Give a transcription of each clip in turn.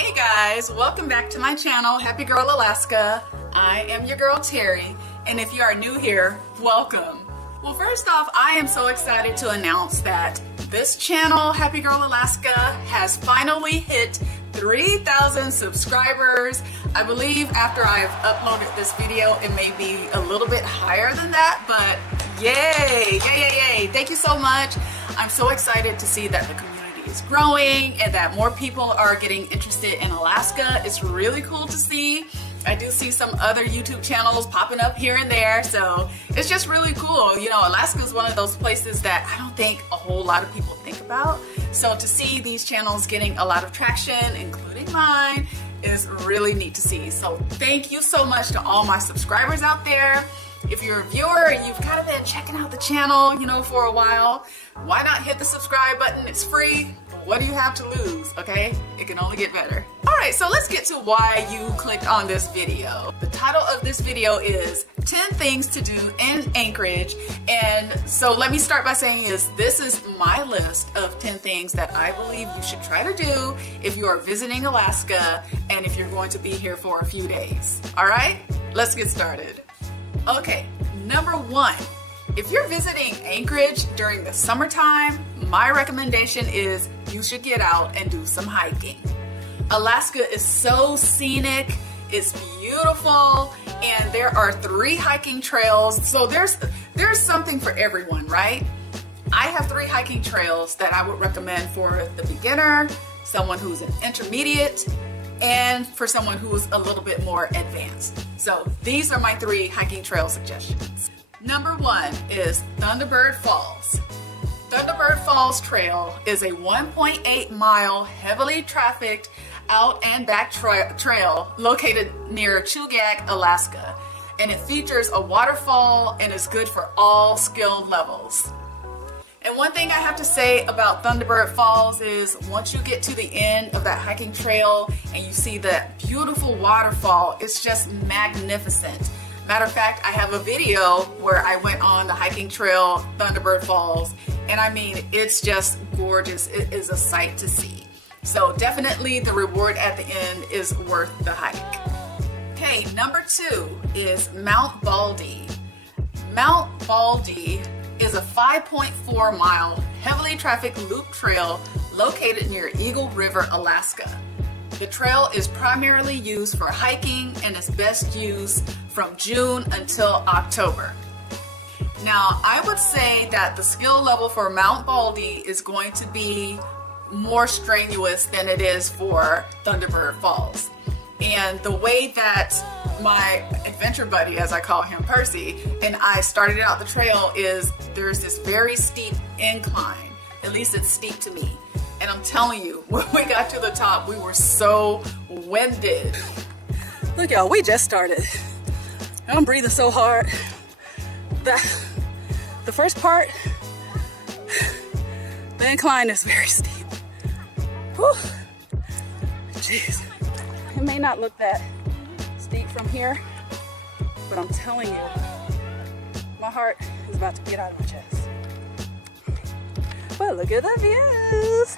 Hey guys, welcome back to my channel, Happy Girl Alaska. I am your girl Terry, and if you are new here, welcome. Well, first off, I am so excited to announce that this channel, Happy Girl Alaska, has finally hit 3,000 subscribers. I believe after I've uploaded this video, it may be a little bit higher than that, but yay, yay, yay, yay. Thank you so much. I'm so excited to see that the community is growing and that more people are getting interested in Alaska. It's really cool to see. I do see some other YouTube channels popping up here and there, so it's just really cool. You know, Alaska is one of those places that I don't think a whole lot of people think about. So to see these channels getting a lot of traction, including mine, is really neat to see. So thank you so much to all my subscribers out there. If you're a viewer and you've kind of been checking out the channel, you know, for a while, why not hit the subscribe button? It's free. What do you have to lose, okay? It can only get better. All right, so let's get to why you clicked on this video. The title of this video is 10 Things to Do in Anchorage. And so let me start by saying this is my list of 10 things that I believe you should try to do if you are visiting Alaska and if you're going to be here for a few days. All right, let's get started. Okay, number one, if you're visiting Anchorage during the summertime, my recommendation is you should get out and do some hiking. Alaska is so scenic, it's beautiful, and there are 3 hiking trails, so there's something for everyone, right? I have 3 hiking trails that I would recommend for the beginner, someone who's an intermediate, and for someone who's a little bit more advanced. So these are my 3 hiking trail suggestions. Number 1 is Thunderbird Falls. Thunderbird Falls Trail is a 1.8 mile heavily trafficked out and back trail located near Chugach, Alaska. And it features a waterfall and is good for all skill levels. And one thing I have to say about Thunderbird Falls is once you get to the end of that hiking trail and you see that beautiful waterfall, it's just magnificent. Matter of fact, I have a video where I went on the hiking trail, Thunderbird Falls, and I mean, it's just gorgeous. It is a sight to see. So definitely the reward at the end is worth the hike. Okay, number 2 is Mount Baldy. Mount Baldy is a 5.4 mile heavily trafficked loop trail located near Eagle River, Alaska. The trail is primarily used for hiking and is best used from June until October. Now, I would say that the skill level for Mount Baldy is going to be more strenuous than it is for Thunderbird Falls. And the way that my adventure buddy, as I call him, Percy, and I started out the trail is there's this very steep incline. At least it's steep to me. And I'm telling you, when we got to the top, we were so winded. Look, y'all, we just started. I'm breathing so hard. The first part, the incline is very steep. Whew. Jeez. It may not look that steep from here, but I'm telling you, my heart is about to get out of my chest. But look at the views.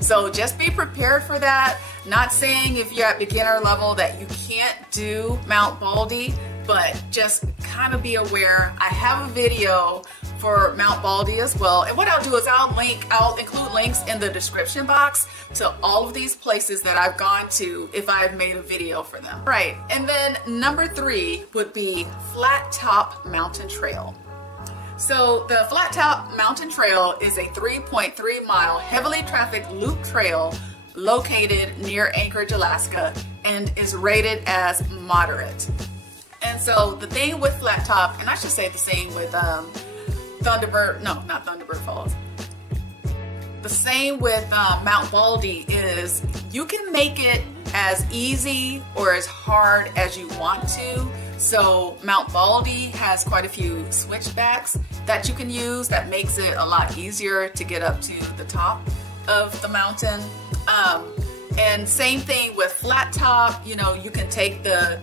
So just be prepared for that. Not saying if you're at beginner level that you can't do Mount Baldy, but just kind of be aware. I have a video for Mount Baldy as well. And what I'll do is I'll include links in the description box to all of these places that I've gone to if I've made a video for them. Right, and then number 3 would be Flat Top Mountain Trail. So the Flat Top Mountain Trail is a 3.3 mile heavily trafficked loop trail located near Anchorage, Alaska, and is rated as moderate. And so the thing with Flat Top, and I should say the same with not Thunderbird Falls. The same with Mount Baldy is you can make it as easy or as hard as you want to. So Mount Baldy has quite a few switchbacks that you can use that makes it a lot easier to get up to the top of the mountain. And same thing with Flat Top, you know, you can take the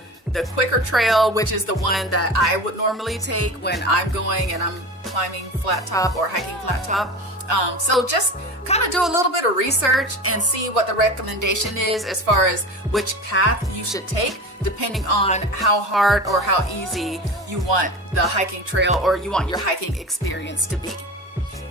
quicker trail, which is the one that I would normally take when I'm going and I'm climbing Flat Top or hiking Flat Top. So just kind of do a little bit of research and see what the recommendation is as far as which path you should take, depending on how hard or how easy you want the hiking trail or you want your hiking experience to be.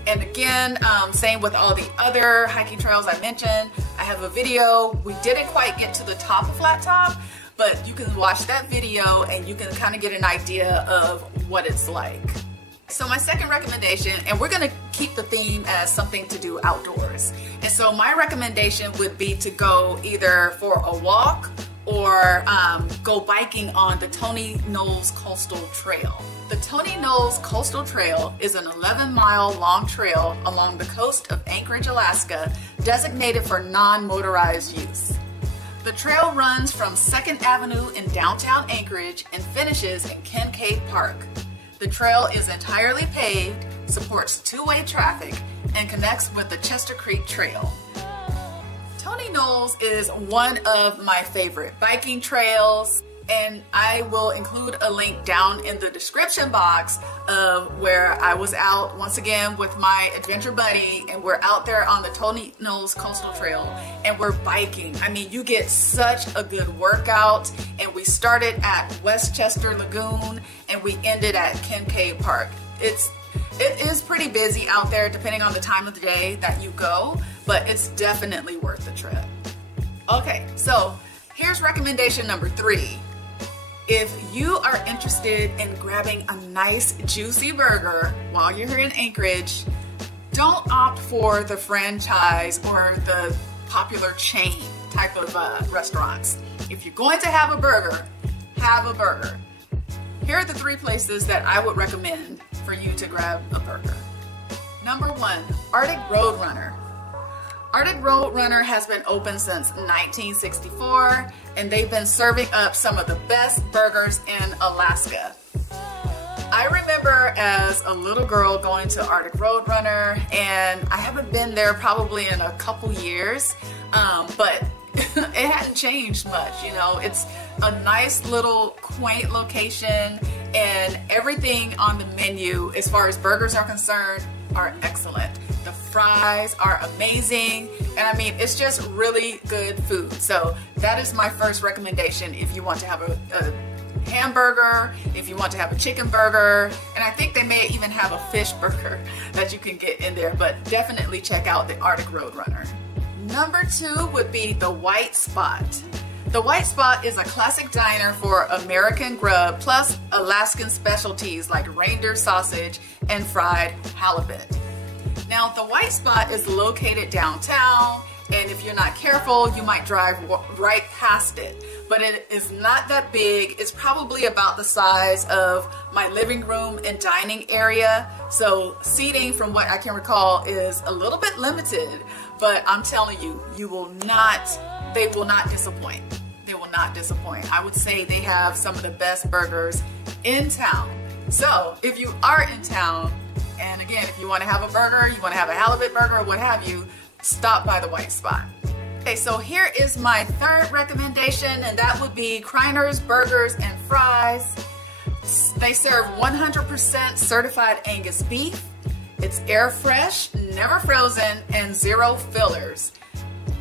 And again, same with all the other hiking trails I mentioned. I have a video. We didn't quite get to the top of Flat Top, but you can watch that video and you can kind of get an idea of what it's like. So my second recommendation, and we're gonna keep the theme as something to do outdoors. And so my recommendation would be to go either for a walk or go biking on the Tony Knolls Coastal Trail. The Tony Knolls Coastal Trail is an 11-mile long trail along the coast of Anchorage, Alaska, designated for non-motorized use. The trail runs from 2nd Avenue in downtown Anchorage and finishes in Kincaid Park. The trail is entirely paved, supports two-way traffic, and connects with the Chester Creek Trail. Tony Knolls is one of my favorite biking trails, and I will include a link down in the description box of where I was out once again with my adventure buddy, and we're out there on the Tony Knolls Coastal Trail and we're biking. I mean, you get such a good workout, and we started at Westchester Lagoon and we ended at Kincaid Park. It is pretty busy out there depending on the time of the day that you go, but it's definitely worth the trip. Okay, so here's recommendation number 3. If you are interested in grabbing a nice juicy burger while you're here in Anchorage, don't opt for the franchise or the popular chain type of restaurants. If you're going to have a burger, have a burger. Here are the 3 places that I would recommend for you to grab a burger. Number 1, Arctic Roadrunner. Arctic Roadrunner has been open since 1964, and they've been serving up some of the best burgers in Alaska. I remember as a little girl going to Arctic Roadrunner, and I haven't been there probably in a couple years, but it hadn't changed much. You know, it's a nice little quaint location, and everything on the menu as far as burgers are concerned are excellent. The fries are amazing, and I mean, it's just really good food. So that is my first recommendation if you want to have a hamburger, if you want to have a chicken burger, and I think they may even have a fish burger that you can get in there, but definitely check out the Arctic Roadrunner. Number 2 would be the White Spot. The White Spot is a classic diner for American grub plus Alaskan specialties like reindeer sausage and fried halibut. Now, the White Spot is located downtown, and if you're not careful, you might drive right past it. But it is not that big. It's probably about the size of my living room and dining area. So seating, from what I can recall, is a little bit limited. But I'm telling you, they will not disappoint. They will not disappoint. I would say they have some of the best burgers in town. So if you are in town, and again, if you want to have a burger, you want to have a halibut burger, or what have you, stop by the White Spot. Okay, so here is my 3rd recommendation, and that would be Kreiner's Burgers and Fries. They serve 100% certified Angus beef. It's air fresh, never frozen, and 0 fillers.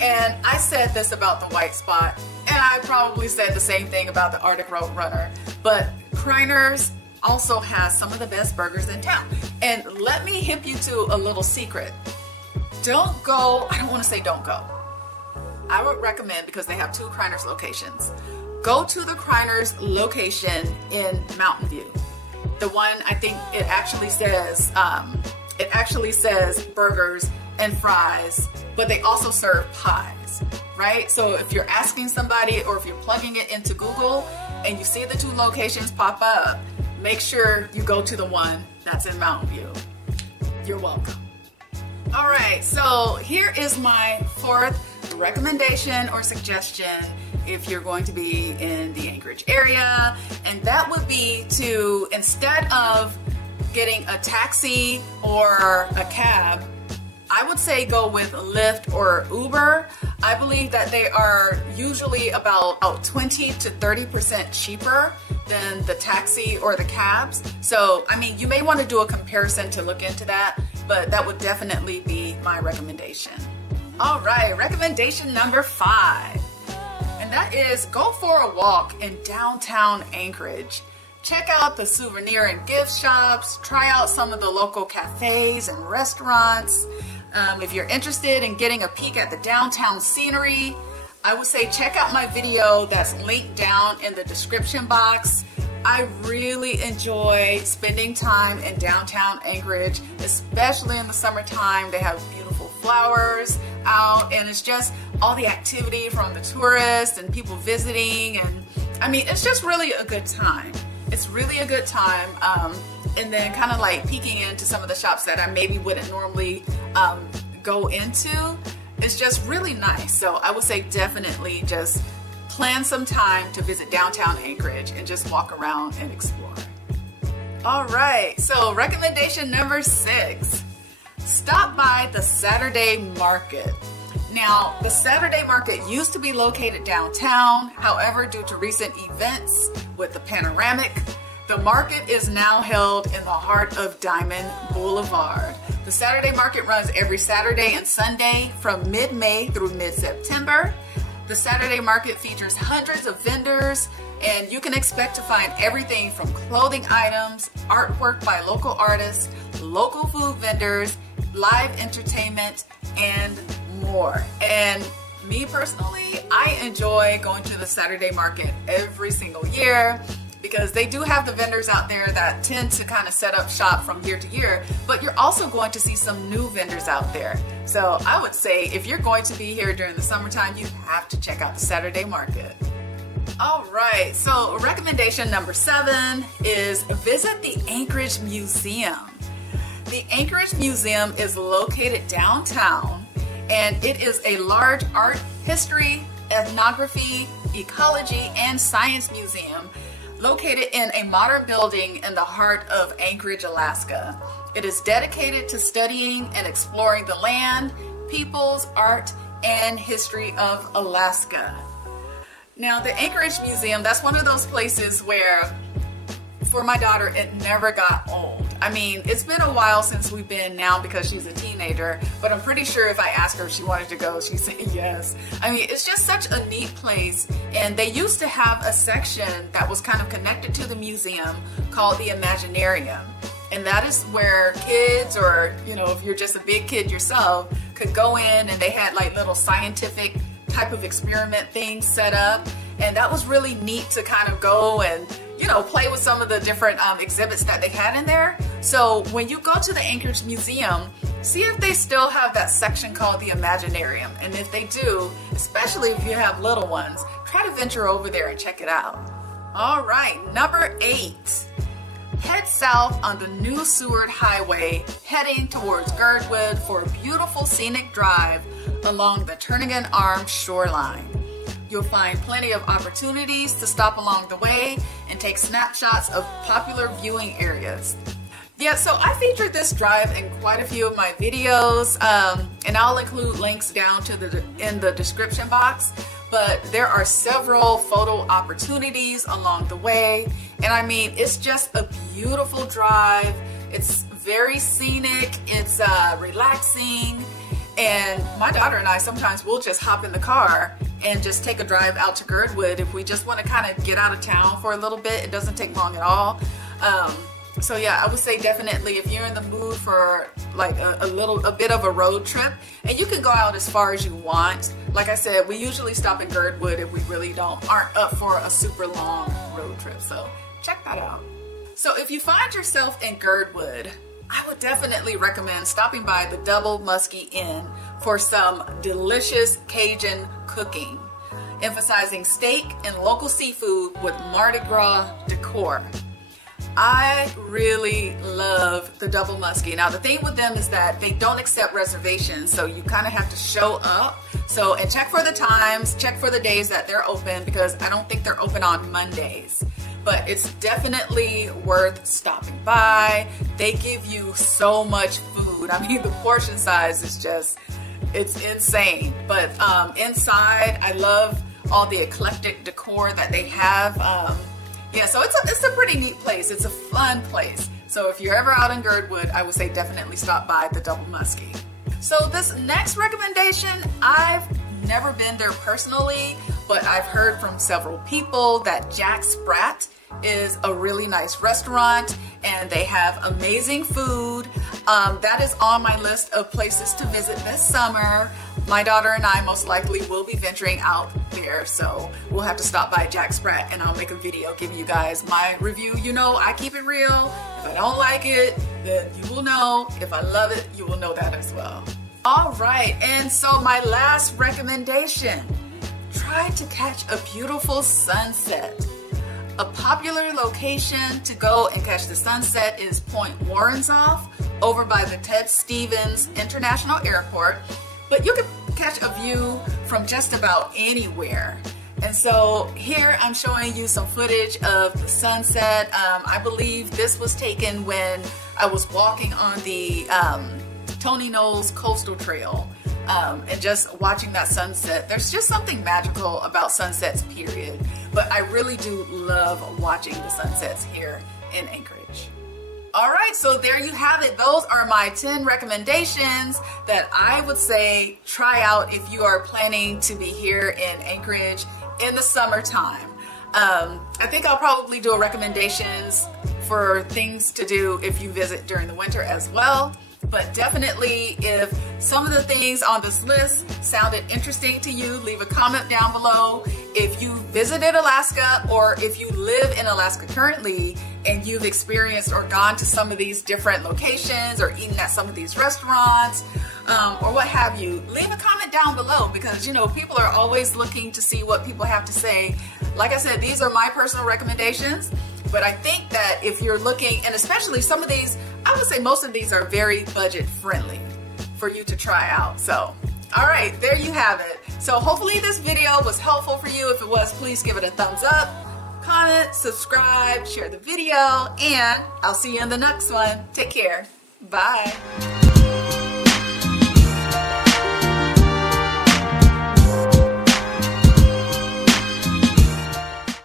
And I said this about the White Spot, and I probably said the same thing about the Arctic Roadrunner, but Kreiner's also has some of the best burgers in town. And let me hip you to a little secret. Don't go, I don't want to say don't go. I would recommend, because they have 2 Kreiner's locations, go to the Kreiner's location in Mountain View. The one, I think it actually says burgers and fries, but they also serve pies, right? So if you're asking somebody, or if you're plugging it into Google and you see the 2 locations pop up, make sure you go to the one that's in Mountain View. You're welcome. All right, so here is my 4th recommendation or suggestion if you're going to be in the Anchorage area, and that would be to, instead of getting a taxi or a cab, I would say go with Lyft or Uber. I believe that they are usually about 20 to 30% cheaper than the taxi or the cabs. So, I mean, you may want to do a comparison to look into that but that would definitely be my recommendation. All right, recommendation number 5, and that is go for a walk in downtown Anchorage. Check out the souvenir and gift shops, try out some of the local cafes and restaurants. If you're interested in getting a peek at the downtown scenery, I would say check out my video that's linked down in the description box. I really enjoy spending time in downtown Anchorage, especially in the summertime. They have beautiful flowers out, and it's just all the activity from the tourists and people visiting, and I mean, it's just really a good time. It's really a good time, and then kind of like peeking into some of the shops that I maybe wouldn't normally go into. It's just really nice. So I would say definitely just plan some time to visit downtown Anchorage and just walk around and explore. All right, so recommendation number 6, stop by the Saturday Market. Now, the Saturday Market used to be located downtown. However, due to recent events with the panoramic, the market is now held in the heart of Diamond Boulevard. The Saturday Market runs every Saturday and Sunday from mid-May through mid-September. The Saturday Market features hundreds of vendors, and you can expect to find everything from clothing items, artwork by local artists, local food vendors, live entertainment, and more. And me personally, I enjoy going to the Saturday Market every single year because they do have the vendors out there that tend to kind of set up shop from year to year, but you're also going to see some new vendors out there. So I would say if you're going to be here during the summertime, you have to check out the Saturday Market. All right, so recommendation number 7 is visit the Anchorage Museum. The Anchorage Museum is located downtown, and it is a large art, history, ethnography, ecology, and science museum located in a modern building in the heart of Anchorage, Alaska. It is dedicated to studying and exploring the land, peoples, art, and history of Alaska. Now, the Anchorage Museum, that's one of those places where, for my daughter, it never got old. I mean, it's been a while since we've been now because she's a teenager, but I'm pretty sure if I asked her if she wanted to go, she'd say yes. I mean, it's just such a neat place, and they used to have a section that was kind of connected to the museum called the Imaginarium, and that is where kids, or you know, if you're just a big kid yourself, could go in, and they had like little scientific type of experiment things set up, and that was really neat to kind of go and, you know, play with some of the different exhibits that they had in there. So when you go to the Anchorage Museum, see if they still have that section called the Imaginarium, and if they do, especially if you have little ones, try to venture over there and check it out. All right, number 8. Head south on the new Seward Highway, heading towards Girdwood for a beautiful scenic drive along the Turnagain Arm Shoreline. You'll find plenty of opportunities to stop along the way and take snapshots of popular viewing areas. Yeah, so I featured this drive in quite a few of my videos, and I'll include links down to in the description box. But there are several photo opportunities along the way, and I mean, it's just a beautiful drive. It's very scenic, it's relaxing, and my daughter and I sometimes will just hop in the car and just take a drive out to Girdwood if we just want to kind of get out of town for a little bit. It doesn't take long at all. So yeah, I would say definitely if you're in the mood for like a bit of a road trip, and you can go out as far as you want. Like I said, we usually stop in Girdwood if we really aren't up for a super long road trip. So check that out. So if you find yourself in Girdwood, I would definitely recommend stopping by the Double Muskie Inn for some delicious Cajun cooking, emphasizing steak and local seafood with Mardi Gras decor. I really love the Double Muskie. Now the thing with them is that they don't accept reservations, so you kind of have to show up. So, and check for the times, check for the days that they're open, because I don't think they're open on Mondays. But it's definitely worth stopping by. They give you so much food. I mean, the portion size is just, it's insane. But inside, I love all the eclectic decor that they have. Yeah, so it's a pretty neat place. It's a fun place. So if you're ever out in Girdwood, I would say definitely stop by the Double Muskie. So this next recommendation, I've never been there personally, but I've heard from several people that Jack Sprat is a really nice restaurant and they have amazing food. That is on my list of places to visit this summer. My daughter and I most likely will be venturing out there, so we'll have to stop by Jack Sprat and I'll make a video giving you guys my review. You know, I keep it real. If I don't like it, then you will know. If I love it, you will know that as well. All right, and so my last recommendation, try to catch a beautiful sunset. A popular location to go and catch the sunset is Point Warrenzoff over by the Ted Stevens International Airport, but you can catch a view from just about anywhere. And so here I'm showing you some footage of the sunset. I believe this was taken when I was walking on the Tony Knowles Coastal Trail and just watching that sunset. There's just something magical about sunsets, period. But I really do love watching the sunsets here in Anchorage. All right, so there you have it. Those are my 10 recommendations that I would say try out if you are planning to be here in Anchorage in the summertime. I think I'll probably do a recommendations for things to do if you visit during the winter as well. But definitely, if some of the things on this list sounded interesting to you, leave a comment down below. If you visited Alaska or if you live in Alaska currently and you've experienced or gone to some of these different locations or eaten at some of these restaurants or what have you, leave a comment down below because, you know, people are always looking to see what people have to say. Like I said, these are my personal recommendations. But I think that if you're looking, and especially some of these, I would say most of these are very budget friendly for you to try out. So, all right, there you have it. So hopefully this video was helpful for you. If it was, please give it a thumbs up, comment, subscribe, share the video, and I'll see you in the next one. Take care. Bye.